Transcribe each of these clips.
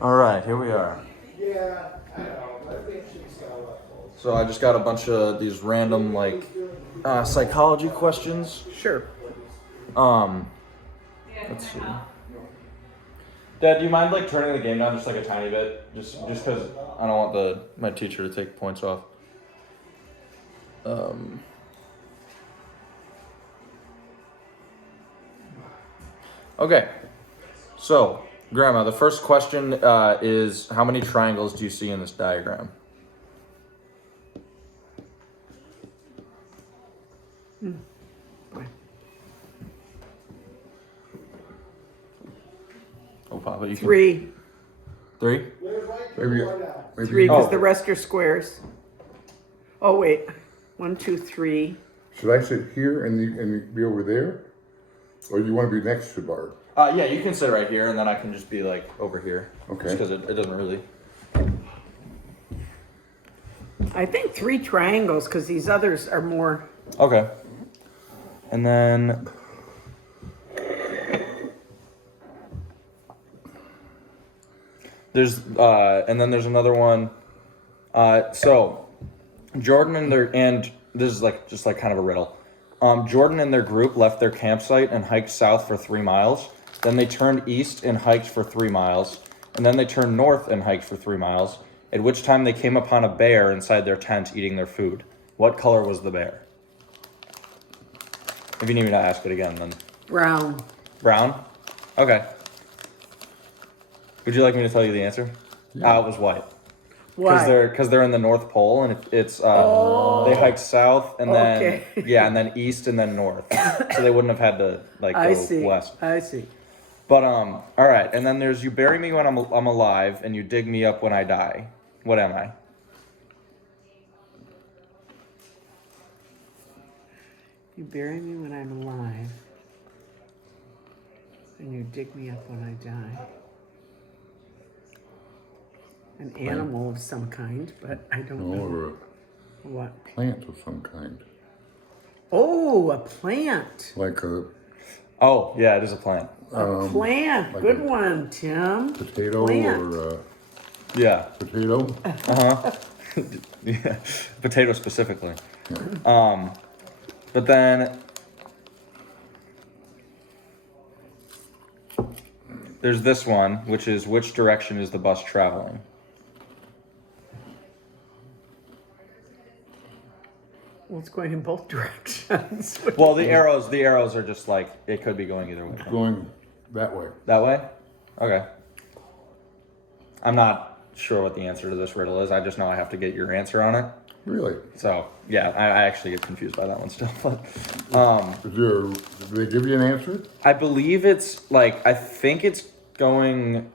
All right, here we are. So I just got a bunch of these random psychology questions. Sure. Let's see. Dad, do you mind turning the game down just a tiny bit, just because I don't want my teacher to take points off. Okay. So, Grandma, the first question is, how many triangles do you see in this diagram? Oh, Papa, you can... Three. Three? Maybe Three, because the rest are squares. Oh, wait. 1, 2, 3. Should I sit here and you be over there? Or do you want to be next to Barb? Yeah, you can sit right here, and then I can just be over here. Okay. Just because it doesn't really... I think 3 triangles, because these others are more... Okay. And then... There's another one. So Jordan and this is just kind of a riddle. Jordan and their group left their campsite and hiked south for 3 miles. Then they turned east and hiked for 3 miles. And then they turned north and hiked for 3 miles, at which time they came upon a bear inside their tent eating their food. What color was the bear? If you need me to ask it again, then... Brown. Brown? Okay. Would you like me to tell you the answer? Yeah. It was white. Why? Because they're in the North Pole, and it's they hiked south and then and then east and then north, so they wouldn't have had to go west. I see. But all right, and then there's you bury me when I'm alive, and you dig me up when I die. What am I? You bury me when I'm alive, and you dig me up when I die. An animal of some kind, but I don't know. Or What? a plant of some kind. Oh, a plant. Like a Oh, yeah, it is a plant. A plant. like Good a one, Tim. potato Plant. or Yeah. potato. Yeah. Potato specifically. Yeah. But then there's this one, which is which direction is the bus traveling? Well, it's going in both directions. Well, the arrows are just it could be going either way. Going that way. That way? Okay. I'm not sure what the answer to this riddle is. I just know I have to get your answer on it. Really? So, yeah, I actually get confused by that one still. But, Did they give you an answer? I believe it's, I think it's going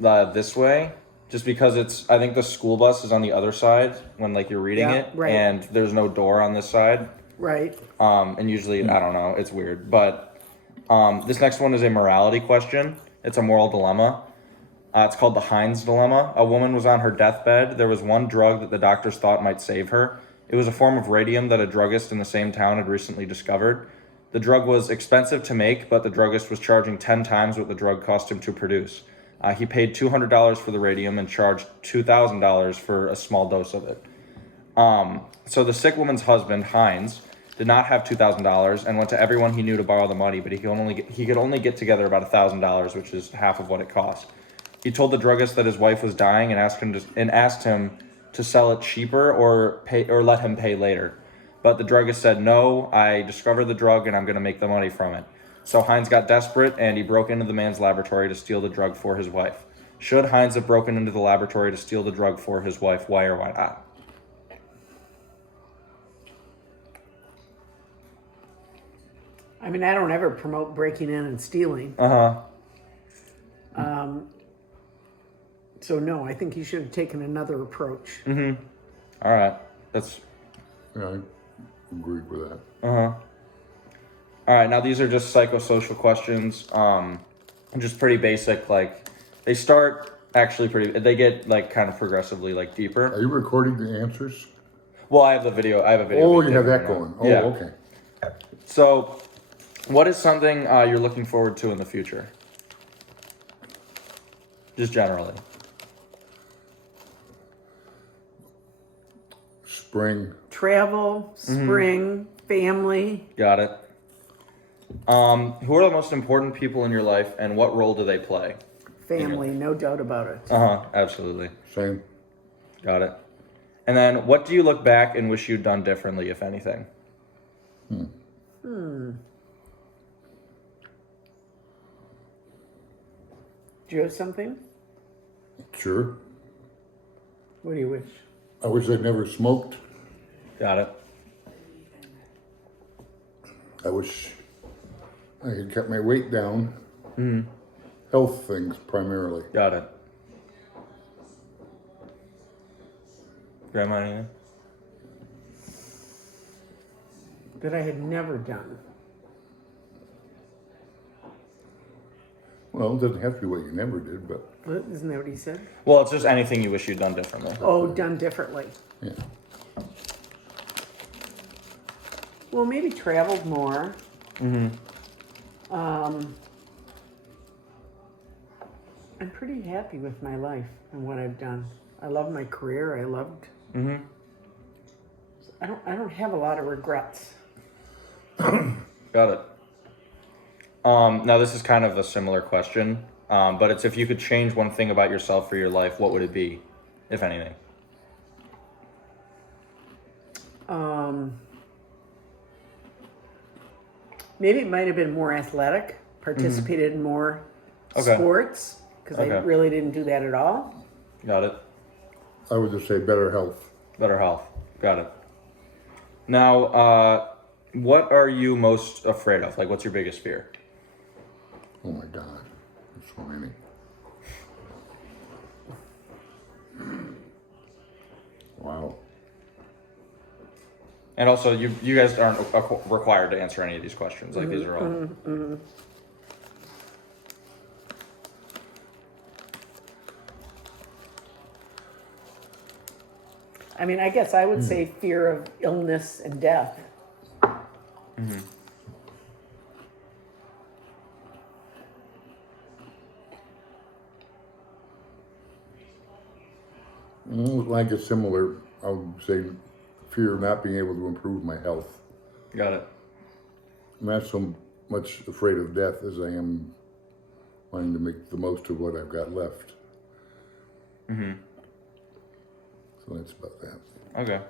this way. Just because I think the school bus is on the other side when you're reading it. Right. And there's no door on this side. Right. And usually, I don't know, it's weird. But this next one is a morality question. It's a moral dilemma. It's called the Heinz dilemma. A woman was on her deathbed. There was one drug that the doctors thought might save her. It was a form of radium that a druggist in the same town had recently discovered. The drug was expensive to make, but the druggist was charging 10 times what the drug cost him to produce. He paid $200 for the radium and charged $2,000 for a small dose of it. So the sick woman's husband, Heinz, did not have $2,000 and went to everyone he knew to borrow the money, but he could only get together about $1,000, which is half of what it cost. He told the druggist that his wife was dying and asked him to sell it cheaper or let him pay later. But the druggist said, "No, I discovered the drug and I'm going to make the money from it." So Heinz got desperate and he broke into the man's laboratory to steal the drug for his wife. Should Heinz have broken into the laboratory to steal the drug for his wife? Why or why not? I mean, I don't ever promote breaking in and stealing. So no, I think you should have taken another approach. All right. That's... Yeah, I agreed with that. All right, now these are just psychosocial questions. Just pretty basic. They start actually they get kind of progressively deeper. Are you recording the answers? Well, I have the video. Oh, you have that going. Oh, yeah. Okay. So, what is something you're looking forward to in the future? Just generally. Spring. Travel, spring, family. Got it. Who are the most important people in your life, and what role do they play? Family, no doubt about it. Absolutely. Same. Got it. And then, what do you look back and wish you'd done differently, if anything? Do you have something? Sure. What do you wish? I wish I'd never smoked. Got it. I wish I had kept my weight down. Health things primarily. Got it. Grandma, anything? That I had never done. Well, it doesn't have to be what you never did, but What? Isn't that what he said? Well, it's just anything you wish you'd done differently. Oh, done differently. yeah. Well, maybe traveled more. I'm pretty happy with my life and what I've done. I love my career. I loved. I don't have a lot of regrets. Got it. Now this is kind of a similar question, but it's if you could change one thing about yourself for your life, what would it be, if anything? Maybe it might have been more athletic, participated in more Okay. sports, because I Okay. really didn't do that at all. Got it. I would just say better health. Better health. Got it. Now, what are you most afraid of? Like, what's your biggest fear? Oh my God. There's so many. Wow. And also, you guys aren't required to answer any of these questions. Like, these are all. I mean, I guess I would say fear of illness and death. Like a similar, I would say fear of not being able to improve my health. Got it. I'm not so much afraid of death as I am wanting to make the most of what I've got left. So that's about that. Okay.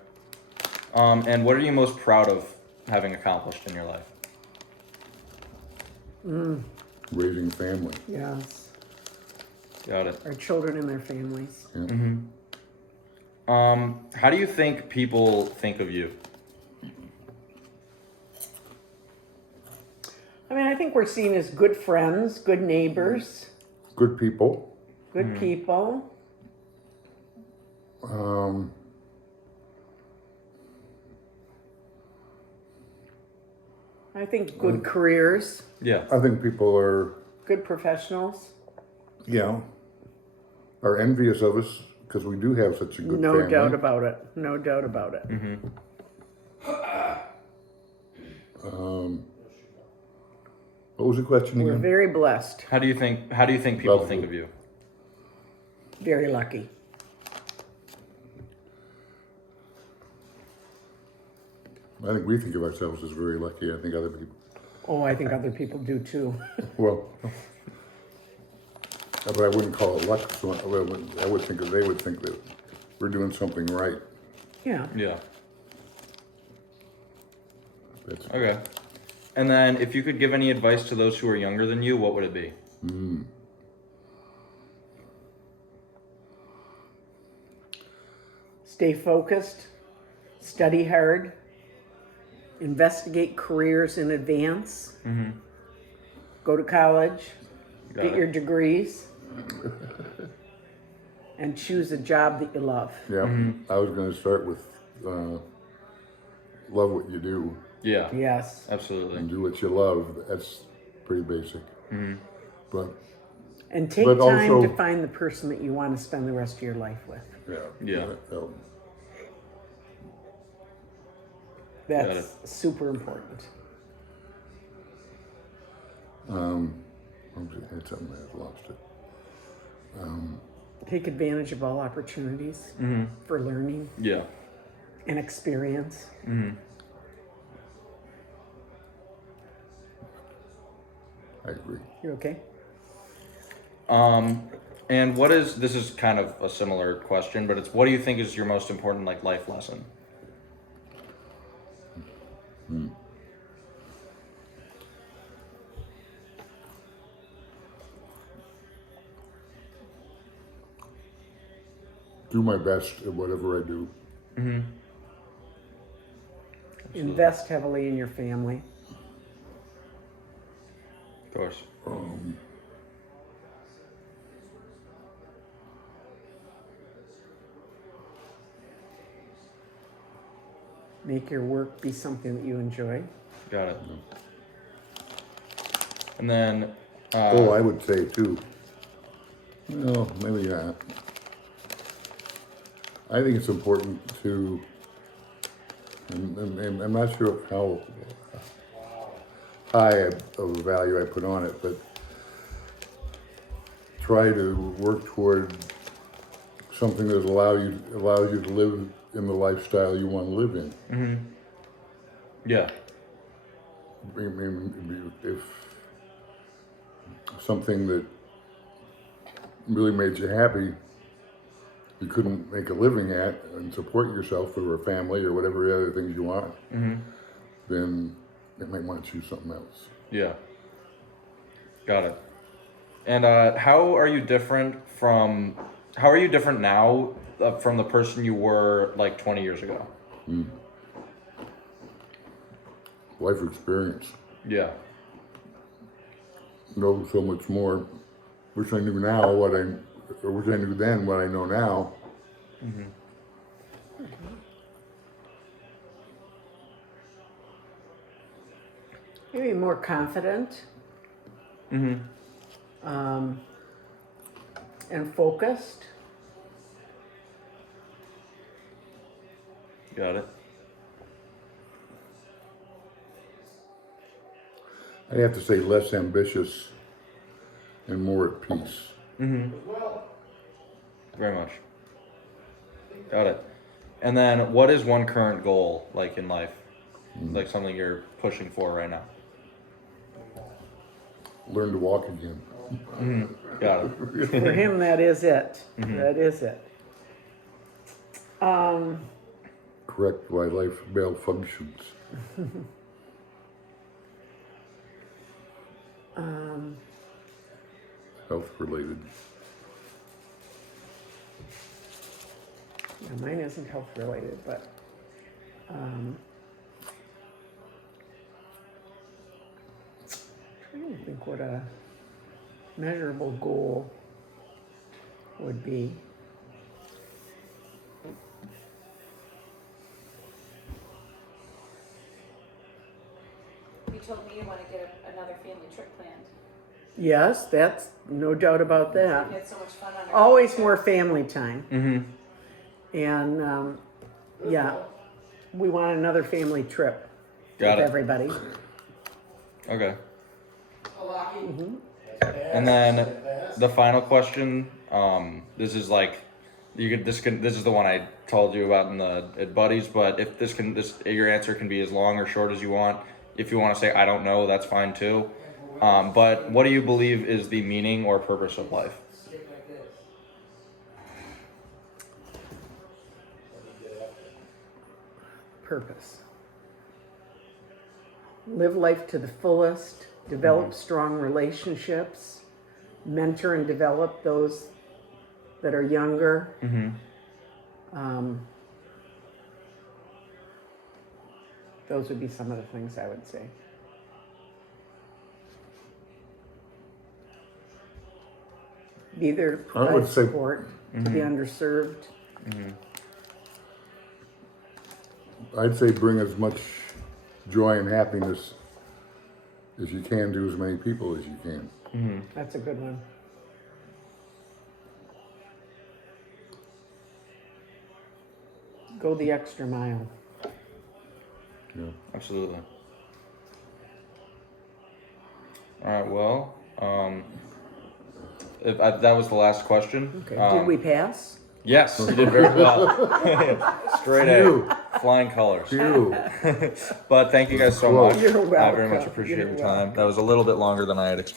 And what are you most proud of having accomplished in your life? Raising family. Yes. Got it. Our children and their families. Yeah. How do you think people think of you? I mean, I think we're seen as good friends, good neighbors, Good people. good people. I think good careers, Yeah. I think people are, good professionals. are envious of us because we do have such a good No family. doubt about it. No doubt about it. What was the question We're again? very blessed, How do you think people Lovely. think of you? very lucky. I think we think of ourselves as very lucky. I think other people, Oh, I think other people do too. well, but I wouldn't call it luck. So I would think that they would think that we're doing something right. Yeah. Yeah. That's, Okay. And then, if you could give any advice to those who are younger than you, what would it be? Stay focused, study hard, investigate careers in advance, go to college, Got get it. your degrees, and choose a job that you love. yeah, I was going to start with love what you do Yeah. Yes. Absolutely. and do what you love. That's pretty basic. But And take But time also- to find the person that you want to spend the rest of your life with. Yeah. That's super important. I had something, I lost it. Take advantage of all opportunities for learning Yeah. and experience. I agree. You okay? And this is kind of a similar question, but it's what do you think is your most important like life lesson? Do my best at whatever I do. Invest heavily in your family. Of course. Make your work be something that you enjoy. Got it. And then I would say too. No, maybe not. I think it's important to, and I'm not sure how high of a value I put on it, but try to work toward something that allows you to live in the lifestyle you want to live in. yeah. I mean, if something that really made you happy, you couldn't make a living at and support yourself or a family or whatever other things you want, then you might want to choose something else. Yeah. Got it. And how are you different now from the person you were like 20 years ago? Life experience. Yeah. Know so much more. Wish I knew now or wish I knew then what I know now. Maybe more confident. And focused. Got it. I'd have to say less ambitious and more at peace. Very much. Got it. And then what is one current goal like in life? Like something you're pushing for right now? Learn to walk again. Got it. For him, that is it. That is it. Correct why life malfunctions. Health related. Yeah, mine isn't health related, but trying to think what a measurable goal would be. You told me you want to get another family trip planned. Yes, that's no doubt about We that. had so much fun on our Always trip. more family time. Mm-hmm. And yeah, we want another family trip Got with it. everybody. Okay. And then the final question. This is like, this is the one I told you about in the at Buddies. But if your answer can be as long or short as you want. If you want to say I don't know, that's fine too. But what do you believe is the meaning or purpose of life? Purpose. Live life to the fullest, develop strong relationships, mentor and develop those that are younger. Those would be some of the things I would say. Be there to I would provide say- support to the underserved. I'd say bring as much joy and happiness as you can to as many people as you can. That's a good one. Go the extra mile. Yeah. Absolutely. All right. Well, that was the last question. Okay. Did we pass? Yes, you did very well. Straight A, Phew. flying colors. Phew. But thank you guys so Whoa. much. You're I very much welcome. appreciate You're your time. That was a little bit longer than I had expected.